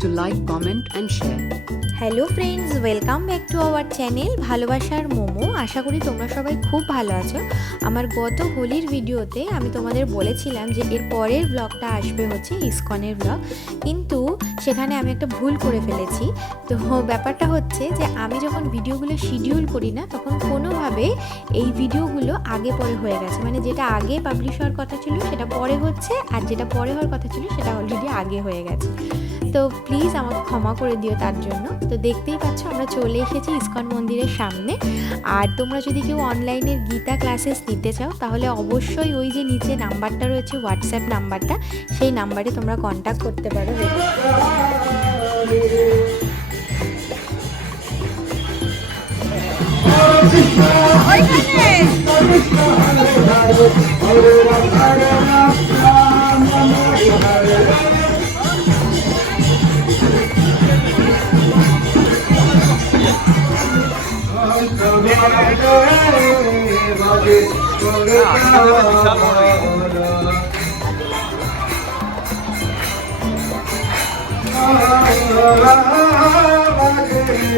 to like, comment, and share. Hello friends welcome back to our channel ভালোবাসার মোমো আশা করি তোমরা সবাই খুব ভালো আছো। আমার গত হোলির ভিডিওতে আমি তোমাদের বলেছিলাম যে এর পরের ব্লগটা আসবে হচ্ছে ইসকনের ব্লগ কিন্তু সেখানে আমি একটা ভুল করে ফেলেছি। তো ব্যাপারটা হচ্ছে যে আমি যখন ভিডিওগুলো শিডিউল করি না তখন কোনোভাবে এই ভিডিওগুলো আগে পরে হয়ে গেছে। মানে যেটা আগে পাবলিশ হওয়ার কথা ছিল সেটা পরে হচ্ছে আর যেটা পরে হওয়ার কথা ছিল সেটা অলরেডি আগে হয়ে গেছে। তো প্লিজ আমাকে ক্ষমা করে দিও তার জন্য তো দেখতেই পাচ্ছ আমরা চলে এসেছি ইসকন মন্দিরের সামনে আর তোমরা যদি কেউ অনলাইনের গীতা ক্লাসেস নিতে চাও তাহলে অবশ্যই ওই যে নিচে নাম্বারটা রয়েছে হোয়াটসঅ্যাপ নাম্বারটা সেই নাম্বারে তোমরা কন্ট্যাক্ট করতে পারো বিশাল বড়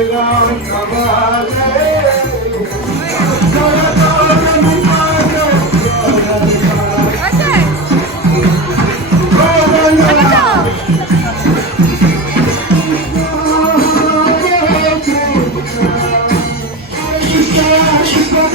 রাম এই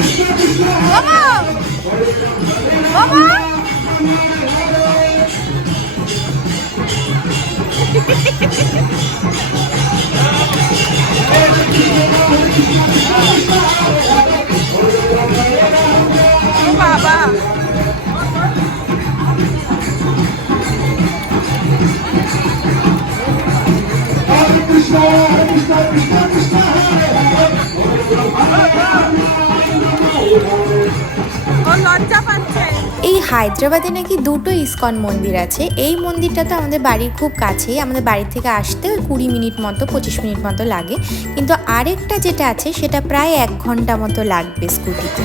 হায়দ্রাবাদে নাকি দুটো ইস্কন মন্দির আছে। এই মন্দিরটা তো আমাদের বাড়ির খুব কাছেই, আমাদের বাড়ি থেকে আসতে ওই কুড়ি মিনিট মতো, পঁচিশ মিনিট মতো লাগে। কিন্তু আরেকটা যেটা আছে, সেটা প্রায় এক ঘণ্টা মতো লাগবে স্কুটিতে।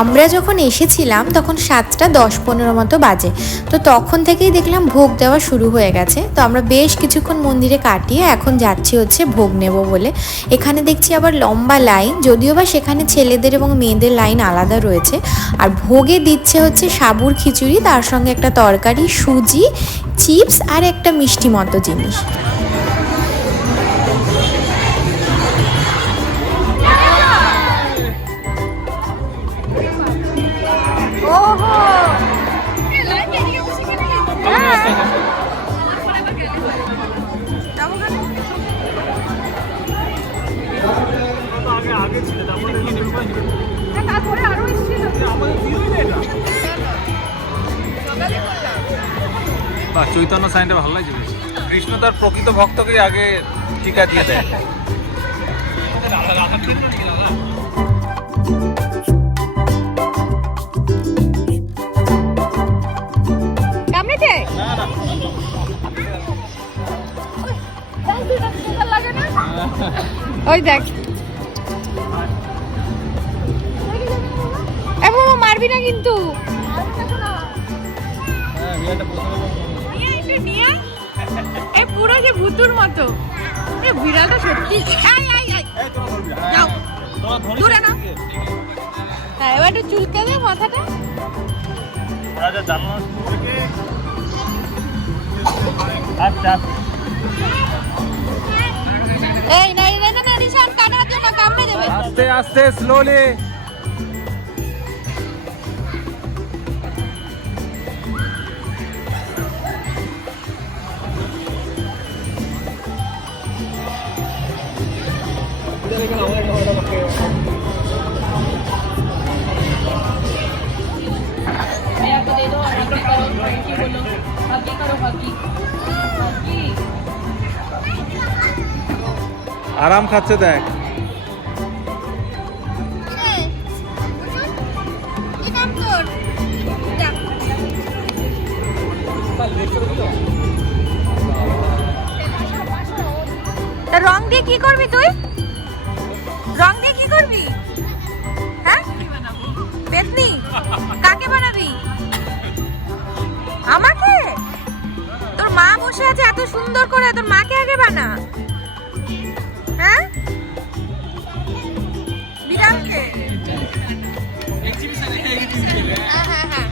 আমরা যখন এসেছিলাম, তখন সাতটা দশ পনেরো মতো বাজে। তো তখন থেকেই দেখলাম ভোগ দেওয়া শুরু হয়ে গেছে। তো আমরা বেশ কিছুক্ষণ মন্দিরে কাটিয়ে এখন যাচ্ছি হচ্ছে ভোগ নেব বলে। এখানে দেখছি আবার লম্বা লাইন, যদিও বা সেখানে ছেলেদের এবং মেয়েদের লাইন আলাদা রয়েছে। আর ভোগে দিচ্ছে হচ্ছে সাবুর খিচুড়ি, তার সঙ্গে একটা তরকারি, সুজি, চিপস আর একটা মিষ্টি মতো জিনিস। চৈতন্য সাইনটা ভালো লাগছে কৃষ্ণ তার প্রকৃত ভক্তকে আগে টিকা দিয়ে দেয়। ওই দেখ। মারবি না কিন্তু। এ পুরো যে ভুতুর মতো। এ বিড়ালটা সত্যি। আই আই আই যাও। দূরে না হ্যাঁ এবার একটু চুলকে দে মাথাটা। রাজা জানলা থেকে আচ্ছা। এই নাই কাটার জন্য কামড়ে দেবে আস্তে আস্তে স্লোলি আরাম খাচ্ছে দেখ রং দিয়ে কি করবি তুই? রং দিয়ে কি করবি? হ্যাঁ? পেতনি, কাকে বানাবি? আমাকে? তোর মা বসে আছে এত সুন্দর করে, তোর মাকে আগে বানা। হ্যাঁ? বিড়ালকে? হ্যাঁ হ্যাঁ হ্যাঁ।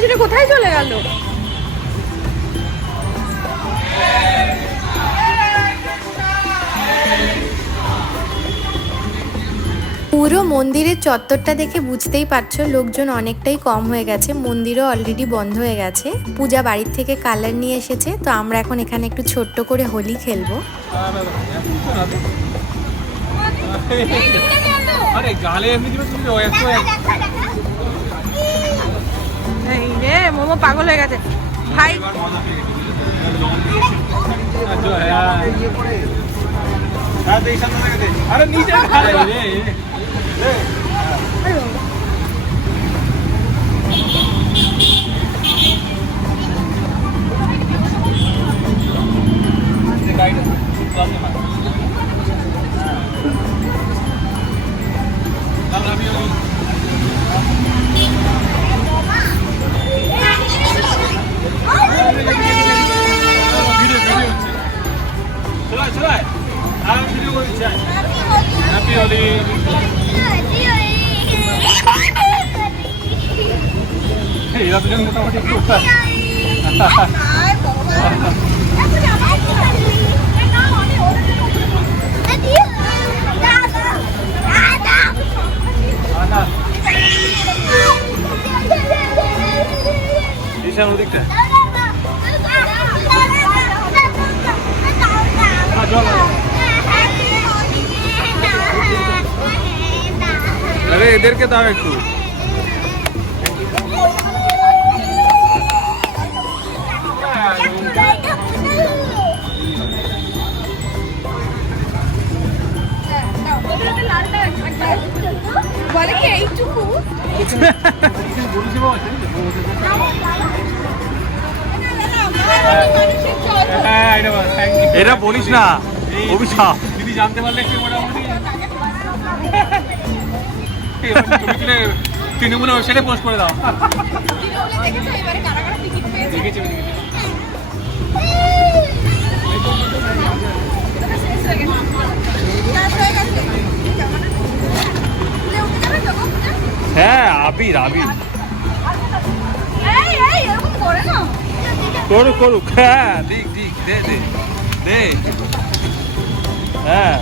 ছুটে ছুটে কোথায় চলে গেল? পুরো মন্দিরের চত্বরটা দেখে বুঝতেই পারছ লোকজন অনেকটাই কম হয়ে গেছে। মন্দিরও অলরেডি বন্ধ হয়ে গেছে। পূজা বাড়ির থেকে কালার নিয়ে এসেছে তো আমরা এখন এখানে একটু ছোট্ট করে হোলি খেলব। আরে গালে এমনি তুমি এই রে মোমো পাগল হয়ে গেছে। ভাই। খালে আর ভিডিও করে চাই হ্যাপি হোলি এরা দুজন মোটামুটি একটু ঈশান ওদিকটা আরে এদেরকে দাও একটু। বলে কি এইটুকু? হ্যাঁ এটা বলিস না অভিশাপ। দিদি জানতে পারলে একটু মোটামুটি তৃণমূলের ওয়েবসাইটে পোস্ট করে দাও। হ্যাঁ আবির আবির। করুক করুক। হ্যাঁ দিক দিক, দে দে দে। হ্যাঁ।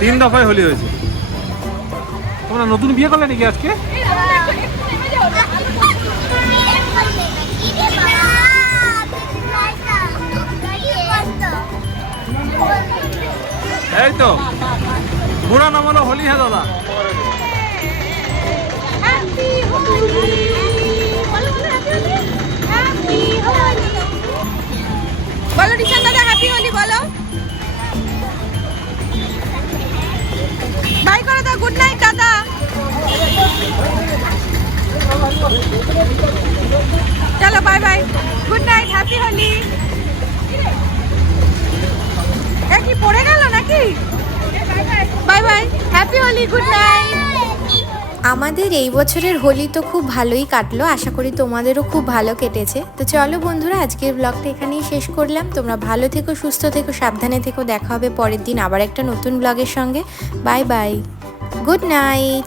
তিন দফায় হোলি হয়েছে। তোমরা নতুন বিয়ে করলে নাকি আজকে? এই তো, বুড়া নাম হলো হোলি হ্যাঁ দাদা। চলো bye bye good night happy Holi কি পড়ে গেল নাকি? Bye bye happy Holi good night আমাদের এই বছরের হোলি তো খুব ভালোই কাটলো, আশা করি তোমাদেরও খুব ভালো কেটেছে। তো চলো বন্ধুরা, আজকের ব্লগটা এখানেই শেষ করলাম। তোমরা ভালো থেকো, সুস্থ থেকো, সাবধানে থেকো, দেখা হবে পরের দিন আবার একটা নতুন ব্লগের সঙ্গে। By bye good night